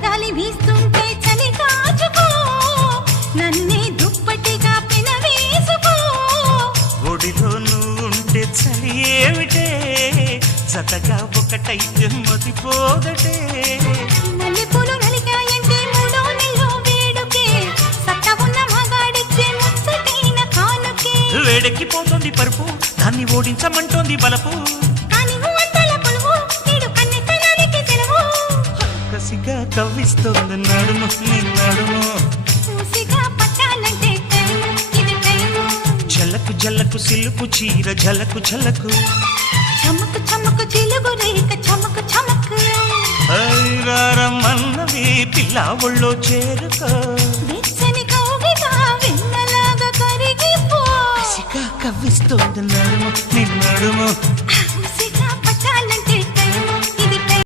చల్లగాలి వీస్తుంటే చలి కాచుకో నన్నే దుప్పటిగా పినవేసుకో ఒడిలో నువ్వుంటే చలి ఏమిటే జతగా ఒకటైతే మతిపోదటే మల్లెపూలు నలిగాయంటే మూడో నెలలో వేడుకే సత్త ఉన్న మగాడిచ్చే ముచ్చటైన కానుకే వేడెక్కిపోతుంది పరుపు దాన్ని ఓడించమంటోంది బలపు కానీ నువ్వంతల కొలువు నేడు కన్నెతనానికి సెలవు కసిగా కవ్విస్తోంది నడుము నీ నడుము చూసిగా పట్టాలంటే టైము ఇది టైము జలకు జలకు సిలుకు చీర జలకు జలకు చమకు చమకు చిలుగు రేఖ చమకు చమకు ఐరారమన్నది పిల్ల ఒళ్ళో చేరుకో వెచ్చని కౌగిట వెన్నలాగా కరిగిపో కసిగా కవ్విస్తోంది నడుము నీ నడుము